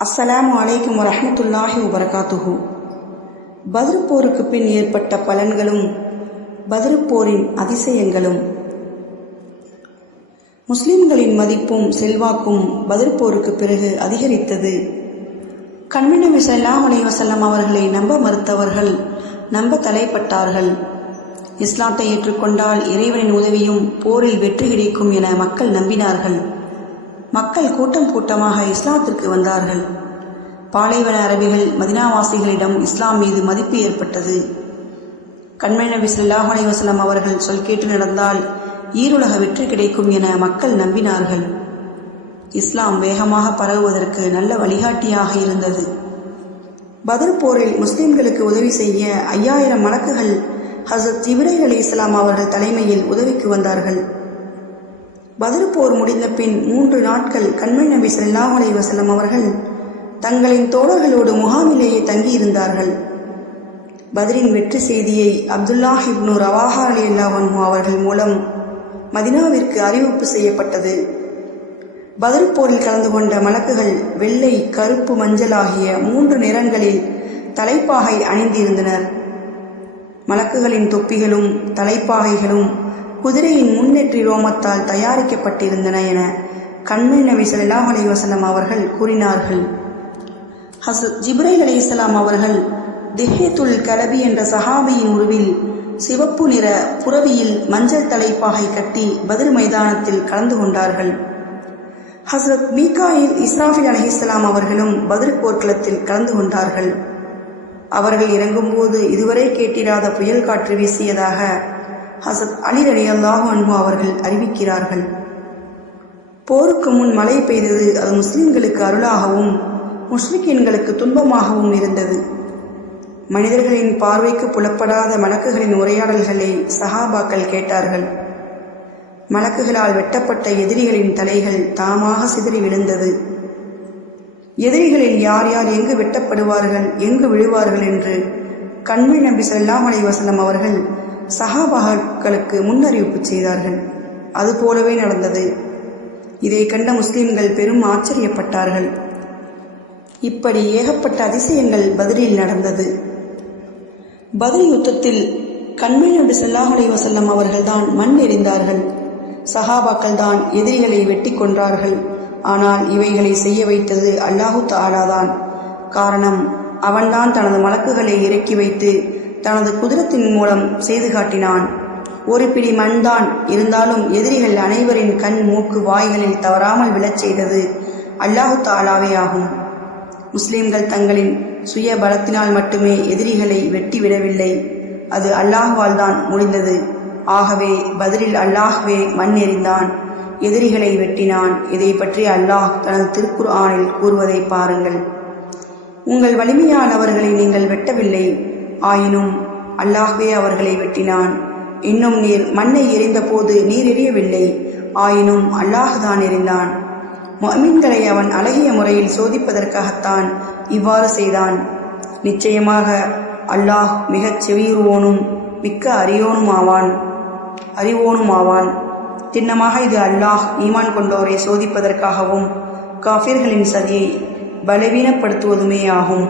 அஸ்ஸலாமு அலைக்கும் வரமத்துல்லாஹி வபரகாத்துஹு. பதிருப்போருக்கு பின் ஏற்பட்ட பலன்களும் பதிருப்போரின் அதிசயங்களும். முஸ்லிம்களின் மதிப்பும் செல்வாக்கும் பதிருப்போருக்கு பிறகு அதிகரித்தது. கண்மணி ஸல்லல்லாஹு அலைஹி அவர்களை நம்ப மறுத்தவர்கள் நம்ப தலைப்பட்டார்கள். இஸ்லாத்தை ஏற்றுக்கொண்டால் இறைவனின் உதவியும் போரில் வெற்றி கிடைக்கும் என மக்கள் நம்பினார்கள். மக்கள் கூட்டம் கூட்டமாக இஸ்லாத்திற்கு வந்தார்கள். பாலைவன அரபிகள் மதினாவாசிகளிடம் இஸ்லாம் மீது மதிப்பு ஏற்பட்டது. கண்மை நபி ஸல்லல்லாஹு அலைஹி அவர்கள் சொல் கேட்டு நடந்தால் ஈருலக வெற்றி கிடைக்கும் என மக்கள் நம்பினார்கள். இஸ்லாம் வேகமாக பரவுவதற்கு நல்ல வழிகாட்டியாக இருந்தது. பத்ர் போரில் முஸ்லிம்களுக்கு உதவி செய்ய ஐயாயிரம் மலக்குகள் ஹசத் ஜிப்ரைல் அலி இஸ்லாம் அவர்கள் தலைமையில் உதவிக்கு வந்தார்கள். பத்ர் போர் முடிந்த பின் மூன்று நாட்கள் கண்மணி நபி ஸல்லல்லாஹு அலைஹி அவர்கள் தங்களின் தோழர்களோடு முகாமிலேயே தங்கியிருந்தார்கள். பதிரின் வெற்றி செய்தியை அப்துல்லா இப்னு ரவாஹா அலி அல்லாஹன்ஹு அவர்கள் மூலம் மதினாவிற்கு அறிவிப்பு செய்யப்பட்டது. பத்ர் போரில் கலந்து கொண்ட மலக்குகள் வெள்ளை கருப்பு மஞ்சள் ஆகிய மூன்று நிறங்களில் தலைப்பாகை அணிந்திருந்தனர். மலக்குகளின் தொப்பிகளும் தலைப்பாகைகளும் குதிரையின் முன்னேற்றி ரோமத்தால் தயாரிக்கப்பட்டிருந்தன என கண்மை நபி சல்லாஹ் அலி வசலம் அவர்கள் கூறினார்கள். ஹசரத் ஜிப்ரைல் இஸ்லாம் அவர்கள் திஹேத்துல் கலபி என்ற சஹாபியின் உருவில் சிவப்பு நிற புறவியில் மஞ்சள் தலைப்பாகை கட்டி பதில் மைதானத்தில் கலந்து கொண்டார்கள். ஹசரத் மீகாயில் இஸ்ராஃபில் அலைஹிஸ்ஸலாம் அவர்களும் பதில் போர்க்களத்தில் கலந்து கொண்டார்கள். அவர்கள் இறங்கும்போது இதுவரை கேட்டிராத புயல் காற்று வீசியதாக ஹசத் அலி அலி அல்லாஹு அன்பு அவர்கள் அறிவிக்கிறார்கள். போருக்கு முன் மழை பெய்தது. அது முஸ்லிம்களுக்கு அருளாகவும் முஸ்லிக்கீன்களுக்கு துன்பமாகவும் இருந்தது. மனிதர்களின் பார்வைக்கு புலப்படாத மலக்குகளின் உரையாடல்களை சஹாபாக்கள் கேட்டார்கள். மலக்குகளால் வெட்டப்பட்ட எதிரிகளின் தலைகள் தாமாக சிதறி விழுந்தது. எதிரிகளில் யார் யார் எங்கு வெட்டப்படுவார்கள் எங்கு விழுவார்கள் என்று கண்மை நபி ஸல்லல்லாஹு அலைஹி அவர்கள் சஹாபாக்களுக்கு முன்னறிவிப்பு செய்தார்கள். அதுபோலவே நடந்தது. இதை கண்ட முஸ்லிம்கள் பெரும் ஆச்சரியப்பட்டார்கள். இப்படி ஏகப்பட்ட அதிசயங்கள் பதிலில் நடந்தது. பதில் யுத்தத்தில் கண்மை நபி வசல்லம் அலைஹி அவர்கள்தான் மண் எறிந்தார்கள். சஹாபாக்கள் தான் எதிரிகளை வெட்டி கொன்றார்கள். ஆனால் இவைகளை செய்ய வைத்தது அல்லாஹு தாலாதான் காரணம் அவன்தான் தனது மலக்குகளை இறக்கி வைத்து தனது குதிரத்தின் மூலம் செய்து காட்டினான். ஒரு பிடி மண்தான் இருந்தாலும் எதிரிகள் அனைவரின் கண் மூக்கு வாய்களில் தவறாமல் விழச் செய்தது அல்லாஹு தாலாவே ஆகும். முஸ்லிம்கள் தங்களின் சுய பலத்தினால் மட்டுமே எதிரிகளை வெட்டி விடவில்லை. அது அல்லாஹுவால் தான் முடிந்தது. ஆகவே பதிலில் அல்லாஹ்வே மண் எறிந்தான் எதிரிகளை வெட்டினான். இதை பற்றி அல்லாஹ் தனது திருக்குர் ஆனில் கூறுவதை பாருங்கள். உங்கள் வலிமையானவர்களை நீங்கள் வெட்டவில்லை. ஆயினும் அல்லாஹ்வே அவர்களை வெட்டினான். இன்னும் நீர் மண்ணை எறிந்த போது நீர் எரியவில்லை. ஆயினும் அல்லாஹ் தான் எறிந்தான் மொமீன்களை அவன் அழகிய முறையில் சோதிப்பதற்காகத்தான் இவ்வாறு செய்தான். நிச்சயமாக அல்லாஹ் மிகச் செவியுறுவோனும் மிக்க அறியோனும் ஆவான் அறிவோனும் ஆவான் திண்ணமாக இது அல்லாஹ் ஈமான் கொண்டோரை சோதிப்பதற்காகவும் காஃபிர்களின் சதியை பலவீனப்படுத்துவதுமே ஆகும்.